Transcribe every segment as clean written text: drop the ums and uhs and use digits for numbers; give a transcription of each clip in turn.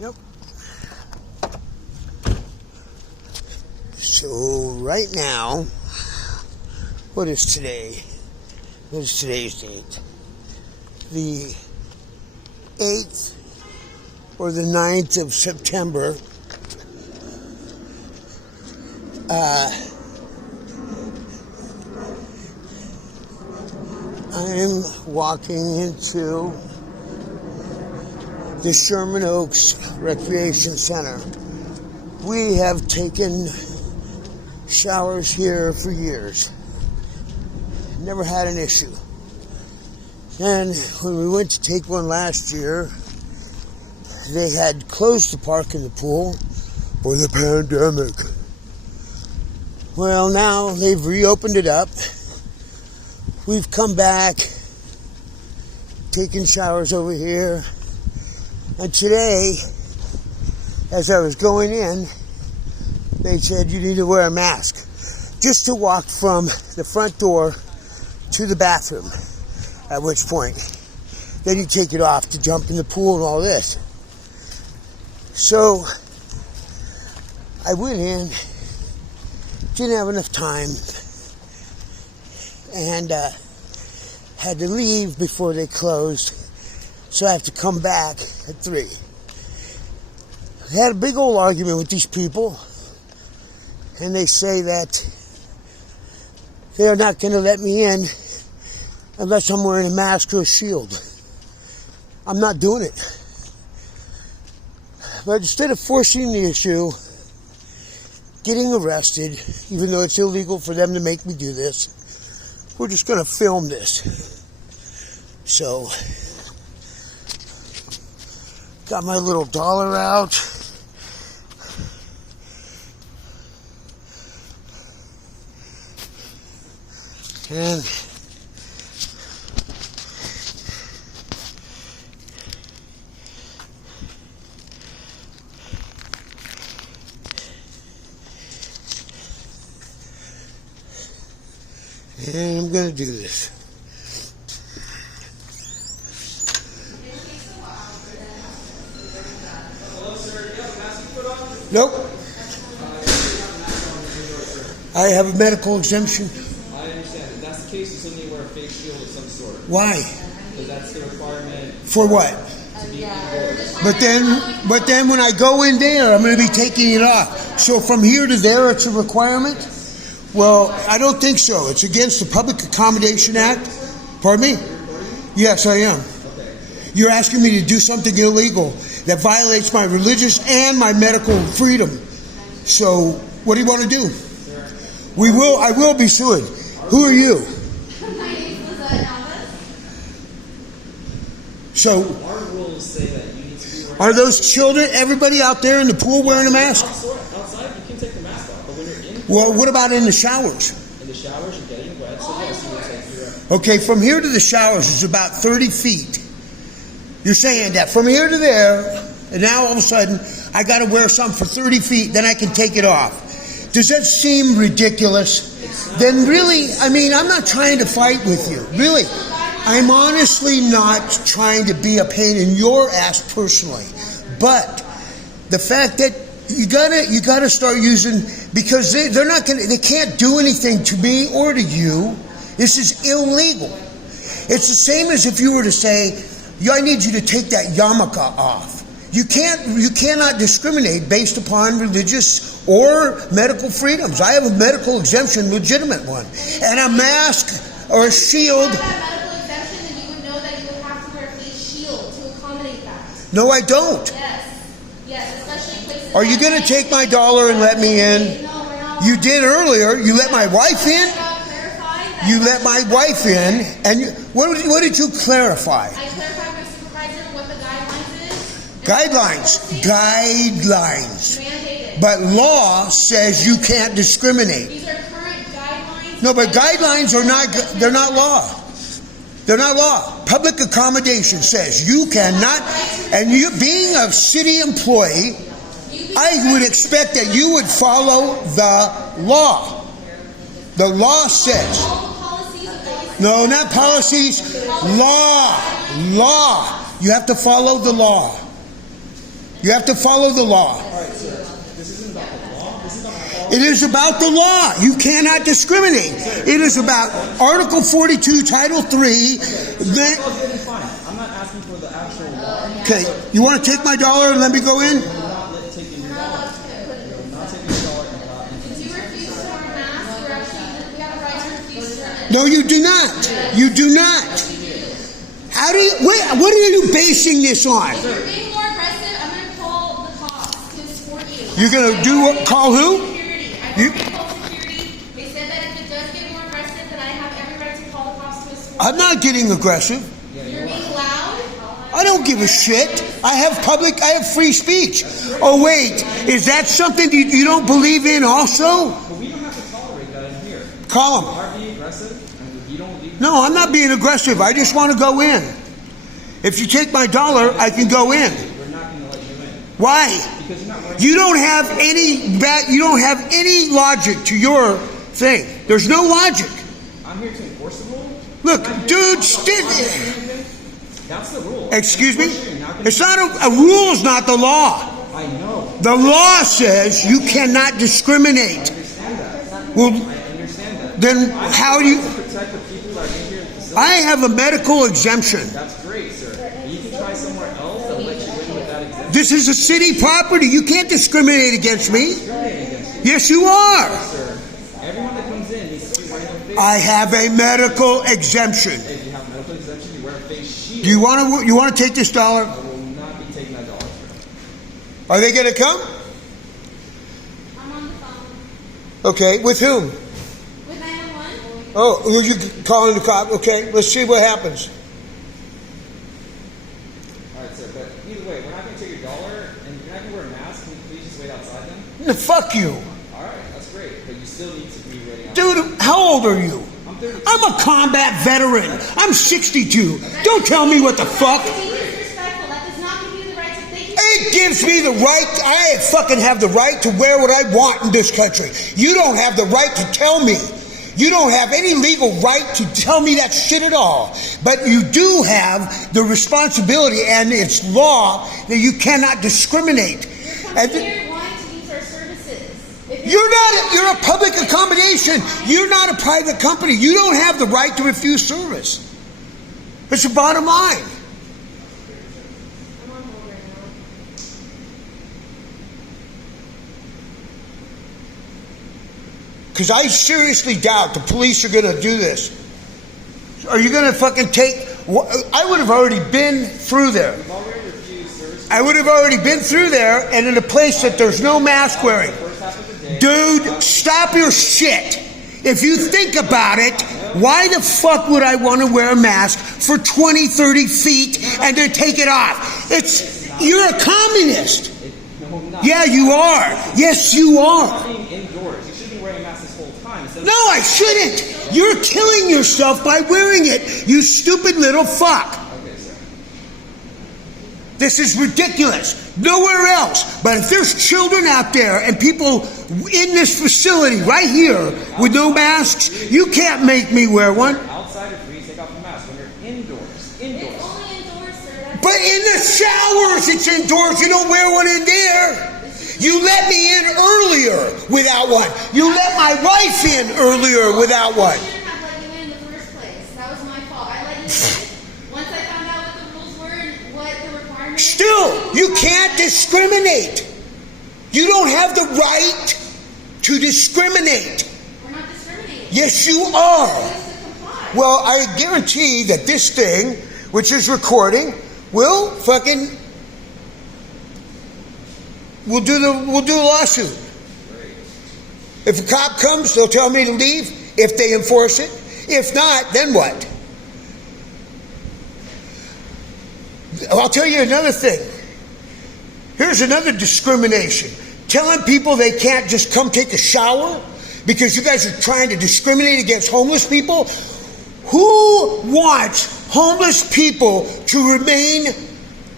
Yep. So right now, what is today? What is today's date? The 8th or the 9th of September. I'm walking into the Sherman Oaks Recreation Center. We have taken showers here for years. Never had an issue. And when we went to take one last year, they had closed the park and the pool for the pandemic. Well, now they've reopened it up. We've come back, taken showers over here. And today, as I was going in, they said you need to wear a mask just to walk from the front door to the bathroom, at which point then you take it off to jump in the pool and all this. So I went in, didn't have enough time, and had to leave before they closed, so I have to come back at 3. I had a big old argument with these people, and they say that they are not going to let me in unless I'm wearing a mask or a shield. I'm not doing it. But instead of forcing the issue, getting arrested, even though it's illegal for them to make me do this, we're just going to film this. So, got my little dollar out. And I'm going to do this. Nope. I have a medical exemption. I understand. If that's the case, you still need to wear a face shield of some sort. Why? Because that's the requirement. For what? But then when I go in there, I'm going to be taking it off. So from here to there, it's a requirement? Well, I don't think so. It's against the Public Accommodation Act. Pardon me? Yes, I am. You're asking me to do something illegal that violates my religious and my medical freedom. So, what do you want to do? I will be sued. Who are you? So, Our rules say that you need to be wearing. Are those children, everybody out there in the pool wearing a mask? Outside, you can take the mask off, but when you're in. Well, what about in the showers? In the showers, you're getting wet, so yes, you would take your. Okay, from here to the showers is about 30 feet. You're saying that from here to there, and now all of a sudden, I got to wear something for 30 feet, then I can take it off. Does that seem ridiculous? Then really, I mean, I'm not trying to fight with you. Really. I'm honestly not trying to be a pain in your ass personally. But the fact that you gotta start using, because they can't do anything to me or to you. This is illegal. It's the same as if you were to say, I need you to take that yarmulke off. You cannot discriminate based upon religious or medical freedoms. I have a medical exemption, legitimate one. And a mask or a shield. If you had a medical exemption, then you would know that you would have to wear a face shield to accommodate that. No, I don't. Yes, especially places. Are you going to take my dollar and let me in? No, we're not. You did earlier. You let my wife in. You let my wife in. And what did you clarify? I clarified with supervisor what the guidelines is. Guidelines. Mandated. But law says you can't discriminate. These are current guidelines. No, but guidelines are not, they're not law. They're not law. Public accommodation says you cannot, and you being a city employee, I would expect that you would follow the law. The law says. No, not policies. Law. You have to follow the law. You have to follow the law. All right, sir. This isn't about the law. This is about the It is about the law. You cannot discriminate. It is about Article 42, Title 3. That's all good and fine. I'm not asking for the actual law. Okay, you want to take my dollar and let me go in? We're not taking your dollar. We're not taking your dollar and If you refuse to wear a mask, we're actually, we have a right to refuse to. No, you do not. You do not. How do you, what are you basing this on? If you're being more aggressive, I'm going to call the cops to escort you. You're going to do what? Call who? Security. I'm You- going to call security. They said that if it does get more aggressive, then I have every right to call the cops to escort I'm not getting aggressive. you. You're being loud. I don't give a shit. I have free speech. Oh, wait. Is that something you don't believe in also? but we don't have to tolerate that in here. Call him. Are being aggressive, and if you don't leave. No, I'm not being aggressive. I just want to go in. If you take my dollar, I can go in. We're not going to let you in Why? because you're not wearing. You don't have any logic to your thing. There's no logic. I'm here to enforce the rule. Look, dude, That's the rule. excuse me? You're not gonna- It's not a rule is not the law. I know. The law says you cannot discriminate. I understand that. Well, I understand that. then how do you... To protect the people that are in here in the facility. I have a medical exemption. That's great, sir. You can try somewhere else. They'll let you in with that exemption. This is a city property. You can't discriminate against me. Yes, you are. Sir, everyone that comes in needs to be wearing a face. I have a medical exemption. If you have medical exemption, you wear a face shield. Do you want to take this dollar? I will not be taking that dollar, sir. Are they going to come? I'm on the phone Okay, with whom? with 911. Oh, you calling the cop? Okay, let's see what happens. All right, sir. But either way, we're not going to take your dollar, and you're not going to wear a mask. Can you please just wait outside then? No, fuck you. All right, that's great. But you still need to be waiting outside. Dude, how old are you? I'm 32. I'm a combat veteran. I'm 62. Don't tell me what the fuck. To be disrespectful, that does not give you the right to think. It gives me the right. I fucking have the right to wear what I want in this country. You don't have the right to tell me. You don't have any legal right to tell me that shit at all. But you do have the responsibility, and it's law, that you cannot discriminate. You're And coming here wanting to use our services. If you're a public accommodation. You're not a private company. You don't have the right to refuse service. It's the bottom line. I'm on hold right now. Because I seriously doubt the police are going to do this. Are you going to fucking take... I would have already been through there. You've already refused service. I would have already been through there and in a place that there's no mask wearing. First half of the day. Dude, stop your shit. If you think about it, why the fuck would I want to wear a mask for 20, 30 feet and then take it off? You're a communist. No, I'm not. Yeah, you are. Yes, you are. Not being indoors. You should be wearing a mask this whole time. Instead of- No, I shouldn't. You're killing yourself by wearing it, you stupid little fuck. Okay, sir. This is ridiculous. Nowhere else. But if there's children out there and people in this facility right here with no masks, you can't make me wear one. Outside of free, take off the mask. When you're indoors. Indoors. It's only indoors, sir. That's But in the showers, it's indoors. You don't wear one in there. You let me in earlier without one. You let my wife in earlier without one. I shouldn't have let you in the first place. That was my fault. I let you in. Once I found out what the rules were and what the requirements Still, you can't discriminate. You don't have the right to discriminate. We're not discriminating. Yes, you are. Just to comply. Well, I guarantee that this thing, which is recording, will fucking we'll do a lawsuit. If a cop comes, they'll tell me to leave if they enforce it. If not, then what? I'll tell you another thing. Here's another discrimination. Telling people they can't just come take a shower because you guys are trying to discriminate against homeless people. Who wants homeless people to remain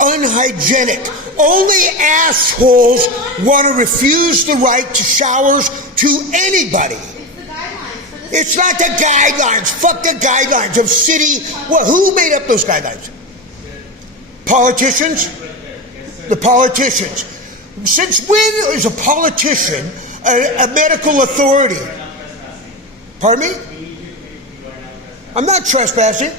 unhygienic? Only assholes want to refuse the right to showers to anybody. It's the guidelines for this. It's not the guidelines. Fuck the guidelines of city. Well, who made up those guidelines? Politicians? The politicians. Since when is a politician a medical authority? Pardon me? I'm not trespassing.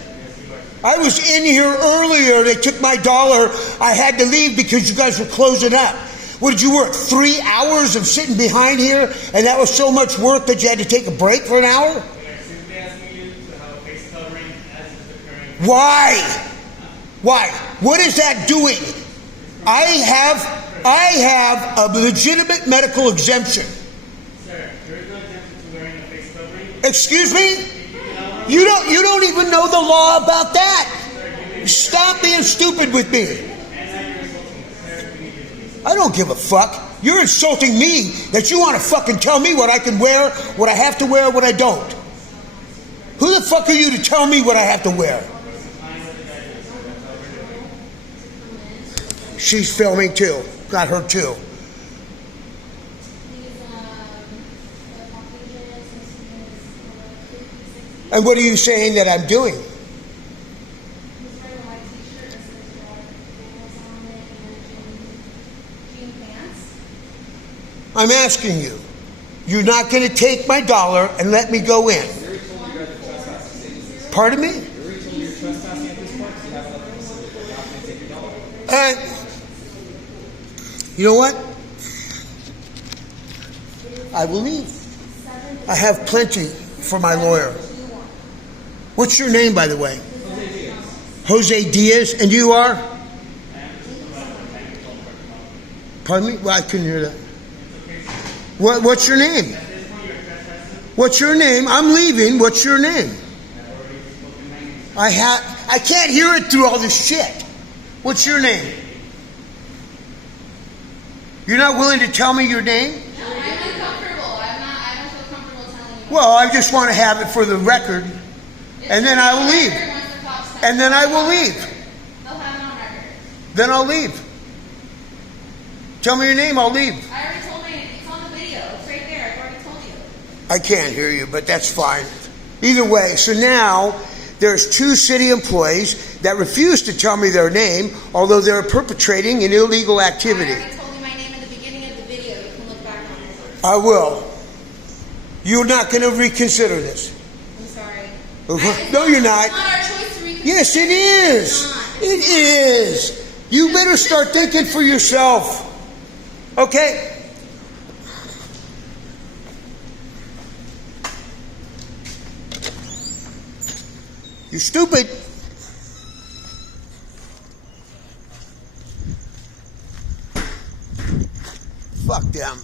I was in here earlier. They took my dollar. I had to leave because you guys were closing up. What did you work? 3 hours of sitting behind here, and that was so much work that you had to take a break for an hour? Why? Why? What is that doing? I have a legitimate medical exemption. Sir, there is no exemption to wearing a face covering. Excuse me? You don't even know the law about that. Stop being stupid with me. I don't give a fuck. You're insulting me that you want to fucking tell me what I can wear, what I have to wear, what I don't. Who the fuck are you to tell me what I have to wear? She's filming too. Got her too. And what are you saying that I'm doing? I'm asking you. You're not going to take my dollar and let me go in. Pardon me? You know what? I will leave. I have plenty for my lawyer. What's your name, by the way? Jose Diaz. And you are? Pardon me? Well, I couldn't hear that. What's your name? What's your name? I'm leaving. What's your name? I can't hear it through all this shit. What's your name? You're not willing to tell me your name? No, I'm uncomfortable. I don't feel comfortable telling you. Well, I just want to have it for the record. And then I will leave. And then I will leave. They'll have it on record. Then I'll leave. Tell me your name, I'll leave. I already told my name. It's on the video. It's right there. I've already told you. I can't hear you, but that's fine. Either way, so now there's 2 city employees that refuse to tell me their name, although they're perpetrating an illegal activity. I already told you my name in the beginning of the video. You can look back on it. I will. You're not going to reconsider this. I'm sorry. No, you're not. It's not our choice to reconsider. Yes, it is. It is. You better start thinking for yourself. Okay? You're stupid. Fuck them.